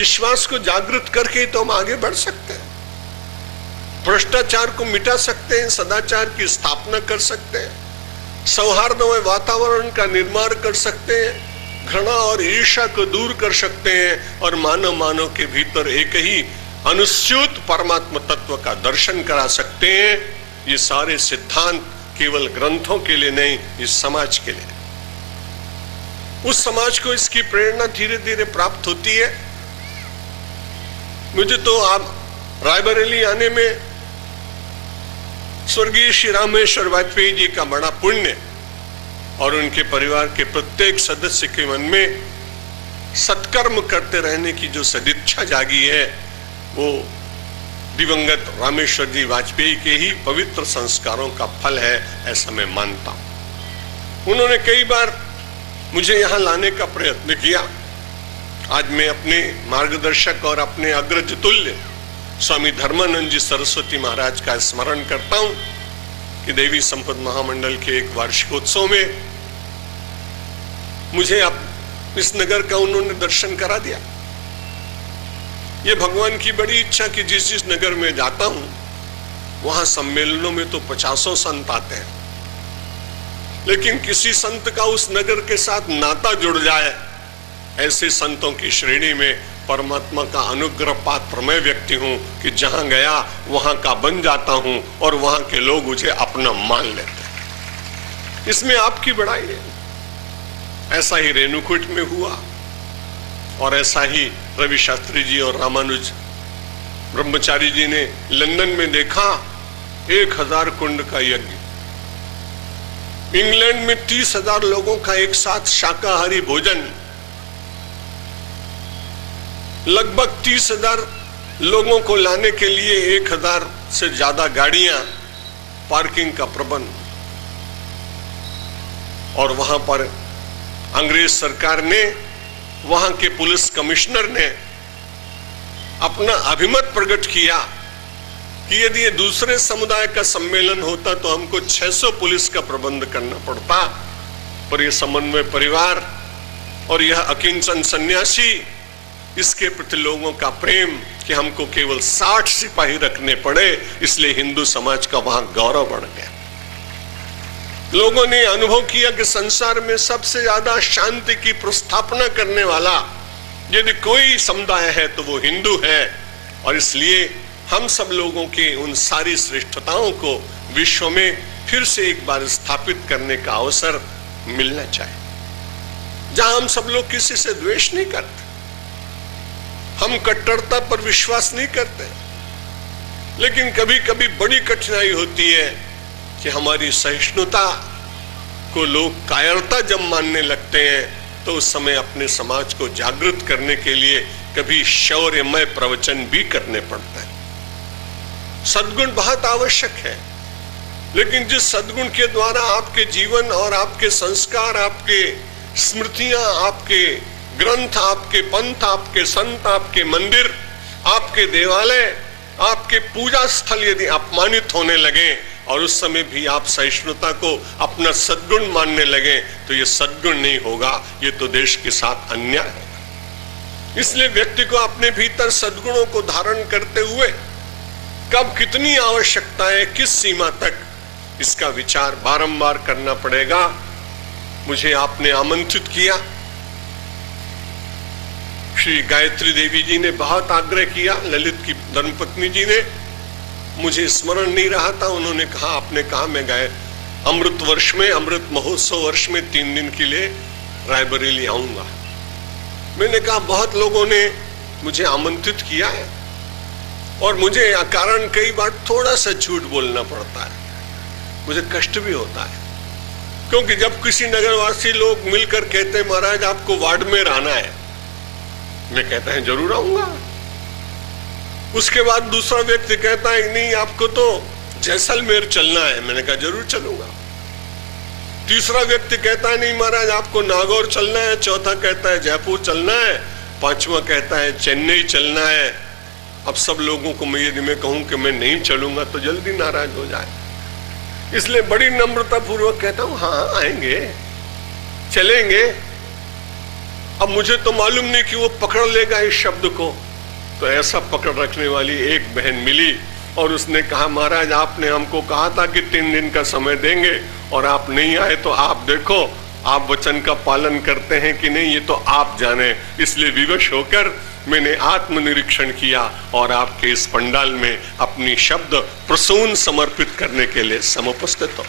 विश्वास को जागृत करके तो हम आगे बढ़ सकते हैं, भ्रष्टाचार को मिटा सकते हैं, सदाचार की स्थापना कर सकते हैं, सौहार्दमय वातावरण का निर्माण कर सकते हैं, घृणा और ईर्ष्या को दूर कर सकते हैं और मानव के भीतर एक ही अनुस्यूत परमात्मा तत्व का दर्शन करा सकते हैं। ये सारे सिद्धांत केवल ग्रंथों के लिए नहीं, इस समाज के लिए, उस समाज को इसकी प्रेरणा धीरे धीरे प्राप्त होती है। मुझे तो आप रायबरेली आने में स्वर्गीय श्री रामेश्वर वाजपेयी जी का बड़ा पुण्य और उनके परिवार के प्रत्येक सदस्य के मन में सत्कर्म करते रहने की जो सदिच्छा जागी है, वो दिवंगत रामेश्वर जी वाजपेयी के ही पवित्र संस्कारों का फल है, ऐसा मैं मानता हूं। उन्होंने कई बार मुझे यहां लाने का प्रयत्न किया। आज मैं अपने मार्गदर्शक और अपने अग्रज तुल्य स्वामी धर्मानंद जी सरस्वती महाराज का स्मरण करता हूं कि देवी संपद महामंडल के एक वार्षिकोत्सव में मुझे अब इस नगर का उन्होंने दर्शन करा दिया। ये भगवान की बड़ी इच्छा कि जिस नगर में जाता हूं वहां सम्मेलनों में तो 50 संत आते हैं, लेकिन किसी संत का उस नगर के साथ नाता जुड़ जाए, ऐसे संतों की श्रेणी में परमात्मा का अनुग्रह पात्र मैं व्यक्ति हूं कि जहां गया वहां का बन जाता हूं और वहां के लोग मुझे अपना मान लेते हैं। इसमें आपकी बड़ाई है। ऐसा ही रेणुकूट में हुआ और ऐसा ही रवि शास्त्री जी और रामानुज ब्रह्मचारी जी ने लंदन में देखा 1000 कुंड का यज्ञ। इंग्लैंड में 30,000 लोगों का एक साथ शाकाहारी भोजन, लगभग 30,000 लोगों को लाने के लिए 1000 से ज्यादा गाड़ियां, पार्किंग का प्रबंध। और वहां पर अंग्रेज सरकार ने, वहां के पुलिस कमिश्नर ने अपना अभिमत प्रकट किया कि यदि ये दूसरे समुदाय का सम्मेलन होता तो हमको 600 पुलिस का प्रबंध करना पड़ता, पर यह समन्वय परिवार और यह अकिंचन सन्यासी, इसके प्रति लोगों का प्रेम कि हमको केवल 60 सिपाही रखने पड़े, इसलिए हिंदू समाज का वहां गौरव बढ़ गया। लोगों ने अनुभव किया कि संसार में सबसे ज्यादा शांति की प्रस्थापना करने वाला यदि कोई समुदाय है तो वो हिंदू है, और इसलिए हम सब लोगों के उन सारी श्रेष्ठताओं को विश्व में फिर से एक बार स्थापित करने का अवसर मिलना चाहिए, जहां हम सब लोग किसी से द्वेष नहीं करते, हम कट्टरता पर विश्वास नहीं करते, लेकिन कभी कभी बड़ी कठिनाई होती है कि हमारी सहिष्णुता को लोग कायरता जब मानने लगते हैं तो उस समय अपने समाज को जागृत करने के लिए कभी शौर्यमय प्रवचन भी करने पड़ते हैं। सद्गुण बहुत आवश्यक है, लेकिन जिस सद्गुण के द्वारा आपके जीवन और आपके संस्कार, आपके स्मृतियां, आपके ग्रंथ, आपके पंथ, आपके संत, आपके मंदिर, आपके देवालय, आपके पूजा स्थल यदि अपमानित होने लगे और उस समय भी आप सहिष्णुता को अपना सद्गुण मानने लगे तो ये सद्गुण नहीं होगा, ये तो देश के साथ अन्याय होगा। इसलिए व्यक्ति को अपने भीतर सद्गुणों को धारण करते हुए कब कितनी आवश्यकता है, किस सीमा तक, इसका विचार बारंबार करना पड़ेगा। मुझे आपने आमंत्रित किया, श्री गायत्री देवी जी ने बहुत आग्रह किया, ललित की धर्मपत्नी जी ने, मुझे स्मरण नहीं रहा था, उन्होंने कहा, आपने कहा मैं गए अमृत वर्ष में, अमृत महोत्सव वर्ष में 3 दिन के लिए रायबरेली आऊंगा। मैंने कहा बहुत लोगों ने मुझे आमंत्रित किया है और मुझे अकारण कई बार थोड़ा सा झूठ बोलना पड़ता है, मुझे कष्ट भी होता है, क्योंकि जब किसी नगरवासी लोग मिलकर कहते हैं महाराज आपको बाड़मेर आना है, मैं कहता है जरूर आऊंगा। उसके बाद दूसरा व्यक्ति कहता है नहीं आपको तो जैसलमेर चलना है, मैंने कहा जरूर चलूंगा। तीसरा व्यक्ति कहता है नहीं महाराज आपको नागौर चलना है, चौथा कहता है जयपुर चलना है, पांचवा कहता है चेन्नई चलना है। अब सब लोगों को मैं यदि मैं कहूं कि मैं नहीं चलूंगा तो जल्दी नाराज हो जाए, इसलिए बड़ी नम्रता पूर्वक कहता हूं हाँ आएंगे, चलेंगे। अब मुझे तो मालूम नहीं कि वो पकड़ लेगा इस शब्द को। तो ऐसा पकड़ रखने वाली एक बहन मिली और उसने कहा, महाराज आपने हमको कहा था कि 3 दिन का समय देंगे और आप नहीं आए, तो आप देखो आप वचन का पालन करते हैं कि नहीं, ये तो आप जाने। इसलिए विवश होकर मैंने आत्मनिरीक्षण किया और आपके इस पंडाल में अपनी शब्द प्रसून समर्पित करने के लिए समुपस्थित हो।